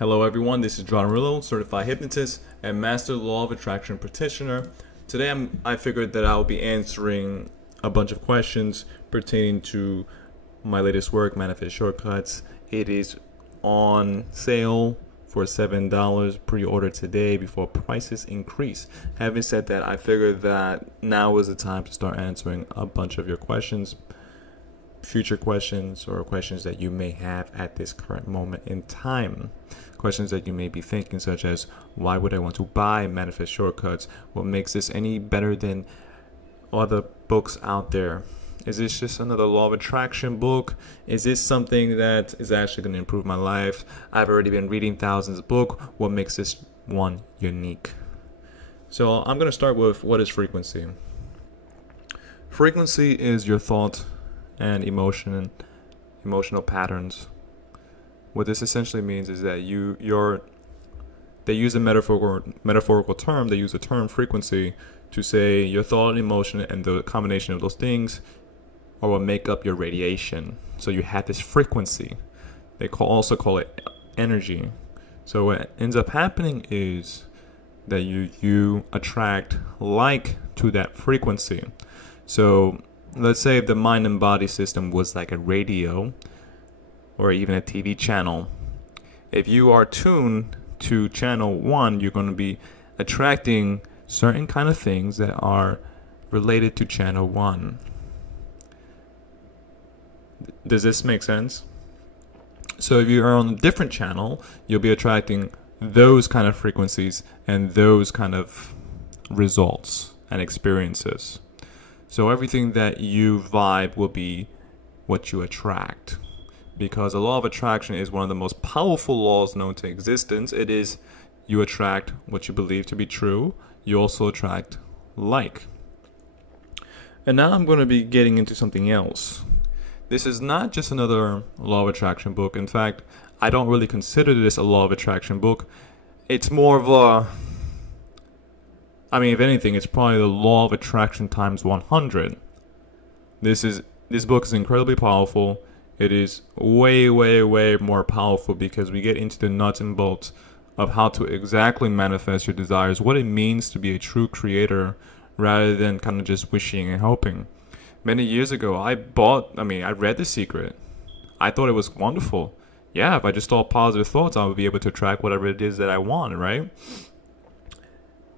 Hello everyone, this is Gerardo Morillo, certified hypnotist and master law of attraction practitioner. Today I figured that I'll be answering a bunch of questions pertaining to my latest work, Manifest Shortcuts. It is on sale for $7. Pre-order today before prices increase. Having said that, I figured that now is the time to start answering a bunch of your questions, future questions, or questions that you may have at this current moment in time. Questions that you may be thinking, such as, why would I want to buy Manifest Shortcuts? What makes this any better than other books out there? Is this just another law of attraction book? Is this something that is actually going to improve my life? I've already been reading thousands of books. What makes this one unique? So I'm going to start with, what is frequency? Frequency is your thought and emotional patterns. What this essentially means is that they use a metaphorical term. They use the term frequency to say your thought and emotion, and the combination of those things are what make up your radiation. So you have this frequency. They also call it energy. So what ends up happening is that you attract like to that frequency. So let's say if the mind and body system was like a radio or even a TV channel. If you are tuned to channel 1, you're going to be attracting certain kind of things that are related to channel 1. Does this make sense? So if you are on a different channel, you'll be attracting those kind of frequencies and those kind of results and experiences. So everything that you vibe will be what you attract. Because the law of attraction is one of the most powerful laws known to existence. It is, you attract what you believe to be true. You also attract like. And now I'm going to be getting into something else. This is not just another law of attraction book. In fact, I don't really consider this a law of attraction book. It's more of if anything, it's probably the law of attraction times 100. This book is incredibly powerful. It is way, way, way more powerful because we get into the nuts and bolts of how to exactly manifest your desires, what it means to be a true creator rather than kind of just wishing and hoping. Many years ago, I read The Secret. I thought it was wonderful. Yeah, if I just thought positive thoughts, I would be able to attract whatever it is that I want, right?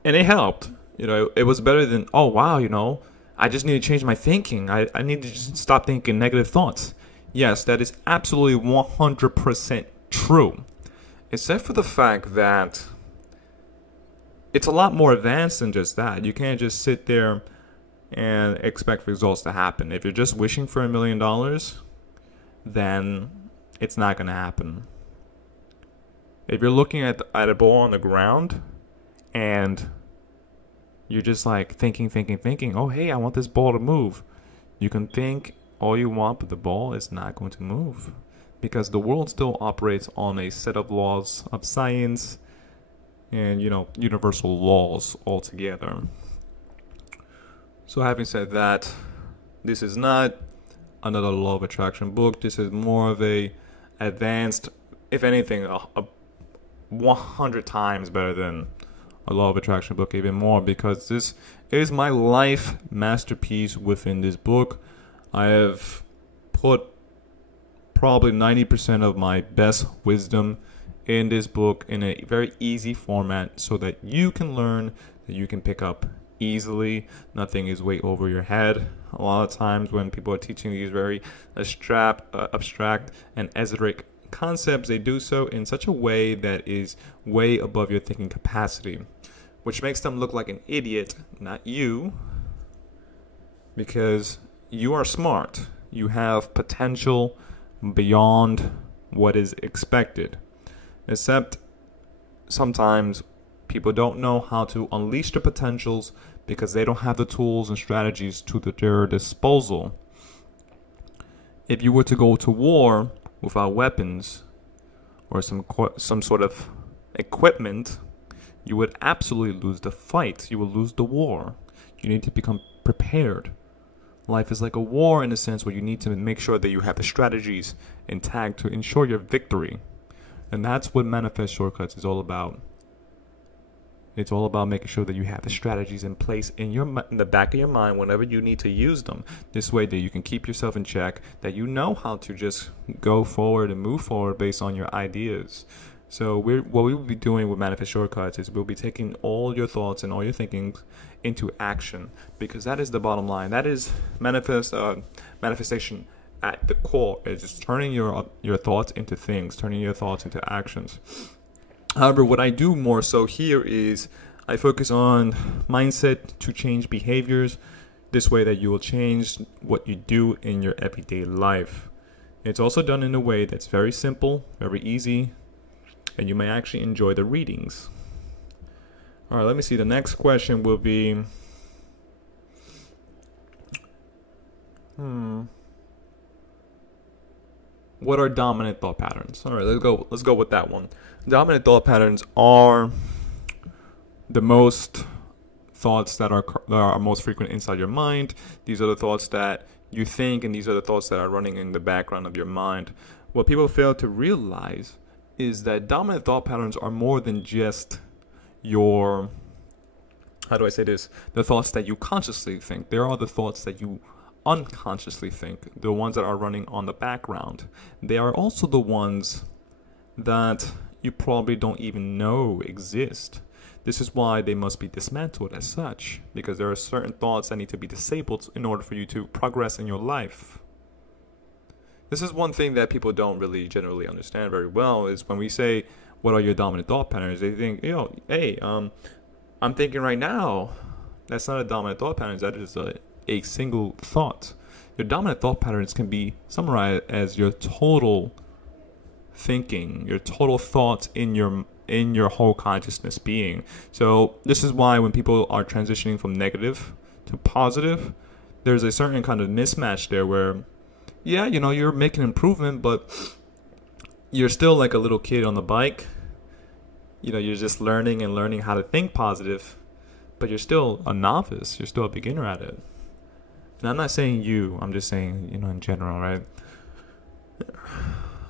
And it helped. It was better than, oh, wow, I just need to change my thinking. I need to just stop thinking negative thoughts. Yes, that is absolutely 100% true. Except for the fact that it's a lot more advanced than just that. You can't just sit there and expect results to happen. If you're just wishing for $1 million, then it's not going to happen. If you're looking at a ball on the ground and you're just like thinking, oh, hey, I want this ball to move. You can think all you want, but the ball is not going to move because the world still operates on a set of laws of science and, universal laws altogether. So having said that, this is not another law of attraction book. This is more of a advanced, if anything, a 100 times better than a law of attraction book, even more, because this is my life masterpiece within this book. I have put probably 90% of my best wisdom in this book in a very easy format so that you can learn, that you can pick up easily. Nothing is way over your head. A lot of times when people are teaching these very abstract and esoteric concepts, they do so in such a way that is way above your thinking capacity, which makes them look like an idiot, not you, because you are smart. You have potential beyond what is expected. Except sometimes people don't know how to unleash their potentials because they don't have the tools and strategies to their disposal. If you were to go to war without weapons or some sort of equipment, you would absolutely lose the fight. You will lose the war. You need to become prepared. Life is like a war in a sense where you need to make sure that you have the strategies intact to ensure your victory. And that's what Manifest Shortcuts is all about. It's all about making sure that you have the strategies in place in the back of your mind whenever you need to use them. This way that you can keep yourself in check, that you know how to just go forward and move forward based on your ideas. So what we will be doing with Manifest Shortcuts is we'll be taking all your thoughts and all your thinking into action, because that is the bottom line. That is manifestation at the core. It's just turning your thoughts into things, turning your thoughts into actions. However, what I do more so here is I focus on mindset to change behaviors. This way that you will change what you do in your everyday life. It's also done in a way that's very simple, very easy, and you may actually enjoy the readings. All right, let me see. The next question will be, what are dominant thought patterns? All right, let's go with that one. Dominant thought patterns are the most thoughts that are most frequent inside your mind. These are the thoughts that you think, and these are the thoughts that are running in the background of your mind. What people fail to realize is that dominant thought patterns are more than just your, the thoughts that you consciously think. There are the thoughts that you unconsciously think, the ones that are running on the background. They are also the ones that you probably don't even know exist. This is why they must be dismantled as such, because there are certain thoughts that need to be disabled in order for you to progress in your life. This is one thing that people don't really generally understand very well, is when we say, what are your dominant thought patterns? They think, hey, I'm thinking right now. That's not a dominant thought pattern. That is a single thought. Your dominant thought patterns can be summarized as your total thinking, your total thoughts in your whole consciousness being. So this is why when people are transitioning from negative to positive, there's a certain kind of mismatch there where, yeah, you're making improvement, but you're still like a little kid on the bike. You're just learning how to think positive, but you're still a novice. You're still a beginner at it. And I'm not saying you, I'm just saying, in general, right?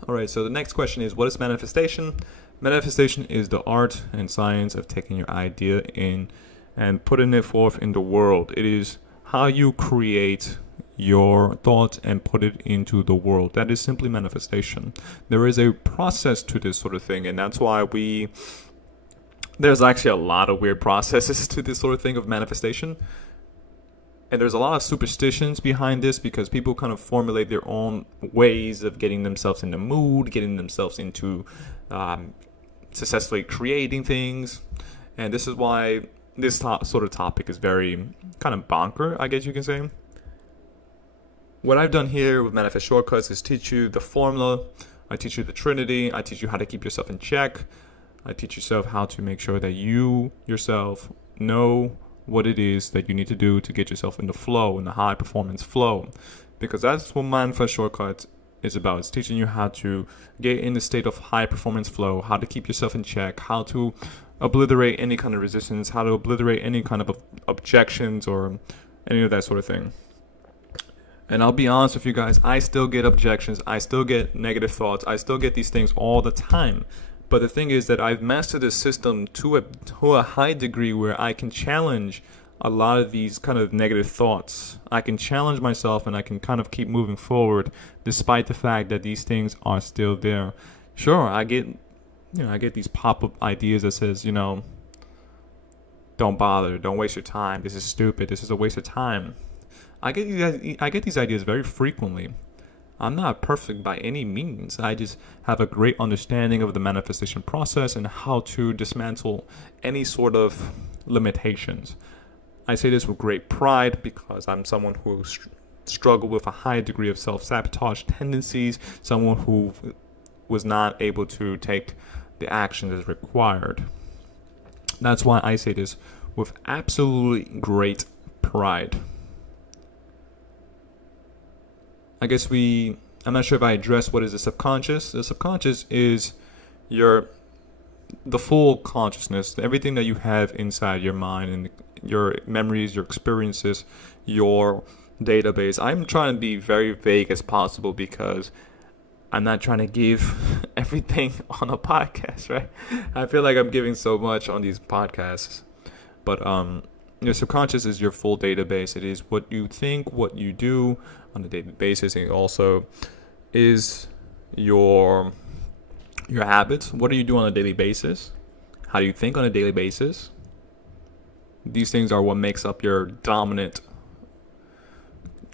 All right, so the next question is, what is manifestation? Manifestation is the art and science of taking your idea in and putting it forth in the world. It is how you create your thoughts and put it into the world. That is simply manifestation. There is a process to this sort of thing, and that's why there's actually a lot of weird processes to this sort of thing of manifestation. And there's a lot of superstitions behind this, because people kind of formulate their own ways of getting themselves in the mood, getting themselves into successfully creating things. And this is why this sort of topic is very kind of bonker, I guess you can say. What I've done here with Manifest Shortcuts is teach you the formula. I teach you the Trinity. I teach you how to keep yourself in check. I teach yourself how to make sure that you yourself know what it is that you need to do to get yourself in the flow, in the high performance flow, because that's what Manifest Shortcuts is about. It's teaching you how to get in the state of high performance flow, how to keep yourself in check, how to obliterate any kind of resistance, how to obliterate any kind of objections or any of that sort of thing. And I'll be honest with you guys, I still get objections, I still get negative thoughts, I still get these things all the time. But the thing is that I've mastered this system to a high degree where I can challenge a lot of these kind of negative thoughts. I can challenge myself, and I can kind of keep moving forward despite the fact that these things are still there. Sure, I get these pop-up ideas that says, don't bother, don't waste your time, this is stupid, this is a waste of time. I get these ideas very frequently. I'm not perfect by any means. I just have a great understanding of the manifestation process and how to dismantle any sort of limitations. I say this with great pride because I'm someone who struggled with a high degree of self-sabotage tendencies, someone who was not able to take the actions as required. That's why I say this with absolutely great pride. I guess I'm not sure if I addressed what is the subconscious. The subconscious is the full consciousness, everything that you have inside your mind and your memories, your experiences, your database. I'm trying to be very vague as possible because I'm not trying to give everything on a podcast, right? I feel like I'm giving so much on these podcasts. But your subconscious is your full database. It is what you think, what you do on a daily basis, and it also is your habits. What do you do on a daily basis? How do you think on a daily basis? These things are what makes up your dominant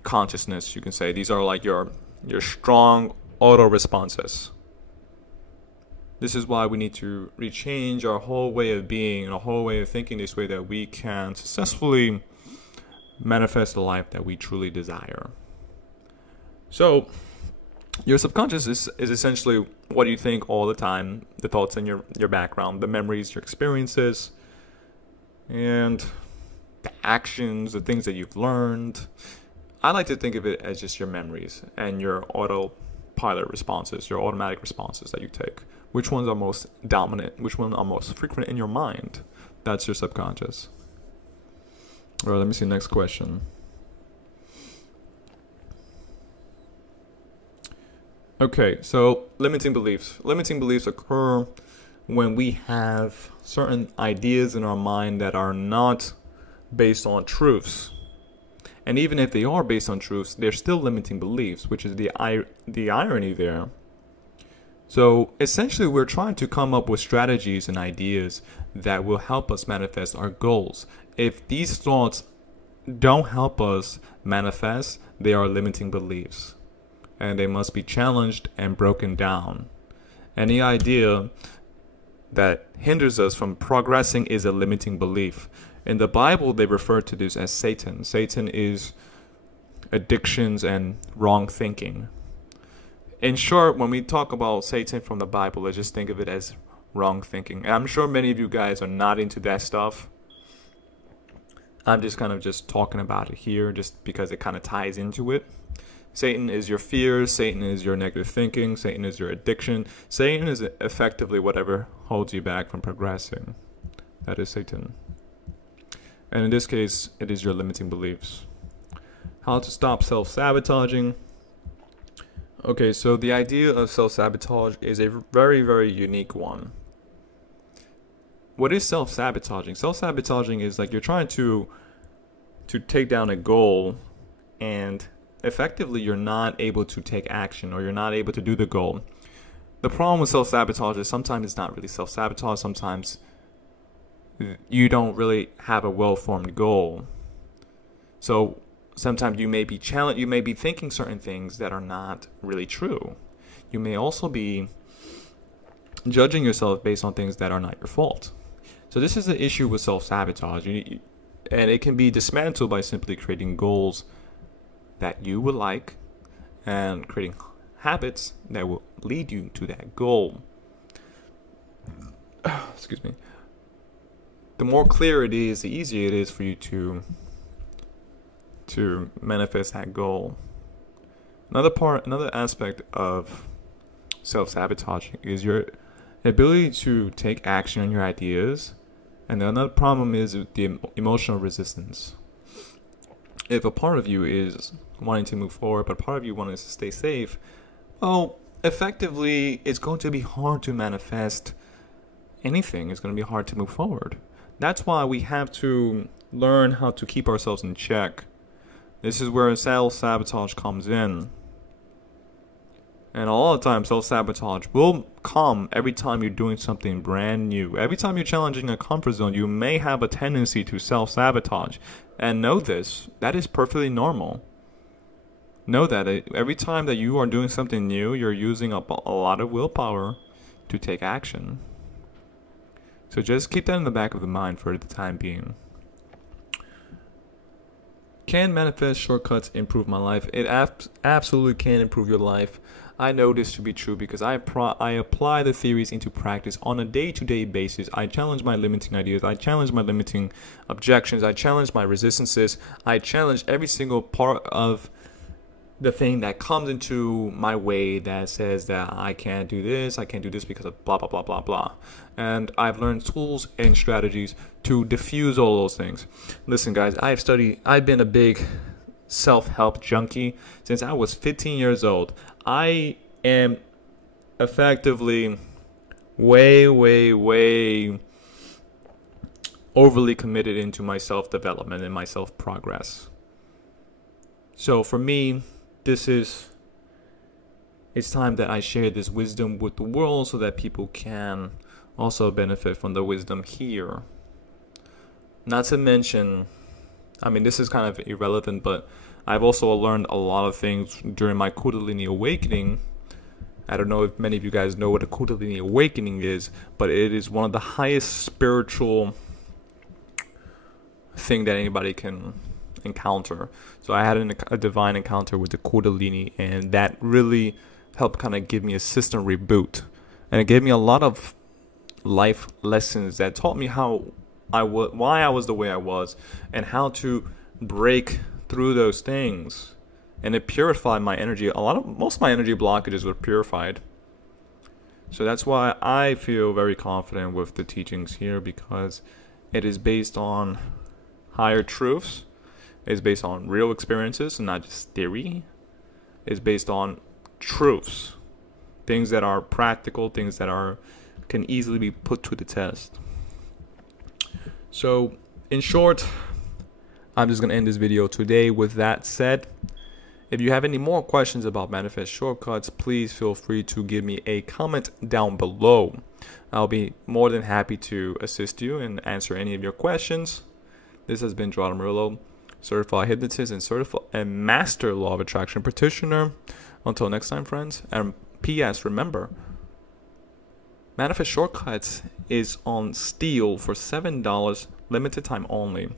consciousness, you can say. These are like your strong auto responses. This is why we need to rechange our whole way of being and our whole way of thinking this way, that we can successfully manifest the life that we truly desire. So, your subconscious is essentially what you think all the time, the thoughts in your background, the memories, your experiences, and the actions, the things that you've learned. I like to think of it as just your memories and your autopilot responses, your automatic responses that you take. Which ones are most dominant? Which ones are most frequent in your mind? That's your subconscious. All right, let me see. Next question. Okay, so limiting beliefs. Limiting beliefs occur when we have certain ideas in our mind that are not based on truths. And even if they are based on truths, they're still limiting beliefs, which is the irony there. So essentially, we're trying to come up with strategies and ideas that will help us manifest our goals. If these thoughts don't help us manifest, they are limiting beliefs, and they must be challenged and broken down. Any idea that hinders us from progressing is a limiting belief. In the Bible, they refer to this as Satan. Satan is addictions and wrong thinking. In short, when we talk about Satan from the Bible, let's just think of it as wrong thinking. And I'm sure many of you guys are not into that stuff. I'm just kind of just talking about it here just because it kind of ties into it. Satan is your fears. Satan is your negative thinking. Satan is your addiction. Satan is effectively whatever holds you back from progressing. That is Satan. And in this case, it is your limiting beliefs. How to stop self-sabotaging. Okay, so the idea of self-sabotage is a very, very unique one. What is self-sabotaging? Self-sabotaging is like you're trying to take down a goal, and effectively you're not able to take action, or you're not able to do the goal. The problem with self-sabotage is sometimes it's not really self-sabotage. Sometimes you don't really have a well-formed goal. So sometimes you may be challenged. You may be thinking certain things that are not really true. You may also be judging yourself based on things that are not your fault. So this is the issue with self-sabotage. And it can be dismantled by simply creating goals that you would like and creating habits that will lead you to that goal. Excuse me. The more clear it is, the easier it is for you to manifest that goal. Another aspect of self-sabotaging is your ability to take action on your ideas. And another problem is the emotional resistance. If a part of you is wanting to move forward, but part of you wants to stay safe, well, effectively, it's going to be hard to manifest anything. It's going to be hard to move forward. That's why we have to learn how to keep ourselves in check. This is where self-sabotage comes in. And all the time, self-sabotage will come every time you're doing something brand new. Every time you're challenging a comfort zone, you may have a tendency to self-sabotage. And know this, that is perfectly normal. Know that every time that you are doing something new, you're using up a lot of willpower to take action. So just keep that in the back of the mind for the time being. Can manifest shortcuts improve my life? It absolutely can improve your life. I know this to be true because I apply the theories into practice on a day-to-day basis. I challenge my limiting ideas. I challenge my limiting objections. I challenge my resistances. I challenge every single part of the thing that comes into my way that says that I can't do this because of blah, blah, blah, blah, blah. And I've learned tools and strategies to diffuse all those things. Listen, guys, I've been a big self-help junkie since I was 15 years old. I am effectively way overly committed into my self-development and my self-progress. So for me, it's time that I share this wisdom with the world so that people can also benefit from the wisdom here. Not to mention, I mean, this is kind of irrelevant, but I've also learned a lot of things during my Kundalini awakening. I don't know if many of you guys know what a Kundalini awakening is, but it is one of the highest spiritual thing that anybody can encounter. So I had a divine encounter with the Kundalini, and that really helped kind of give me a system reboot. And it gave me a lot of life lessons that taught me why I was the way I was, and how to break through those things. And it purified my energy. Most of my energy blockages were purified. So that's why I feel very confident with the teachings here, because it is based on higher truths. It's based on real experiences and not just theory. It's based on truths, things that are practical, things that can easily be put to the test. So in short, I'm just going to end this video today with that said. If you have any more questions about manifest shortcuts, please feel free to give me a comment down below. I'll be more than happy to assist you and answer any of your questions. This has been Gerardo Morillo, certified hypnotist and master law of attraction practitioner. Until next time, friends. And P.S. remember, Manifest Shortcuts is on Steal for $7, limited time only.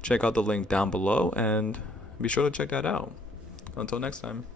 Check out the link down below and be sure to check that out. Until next time.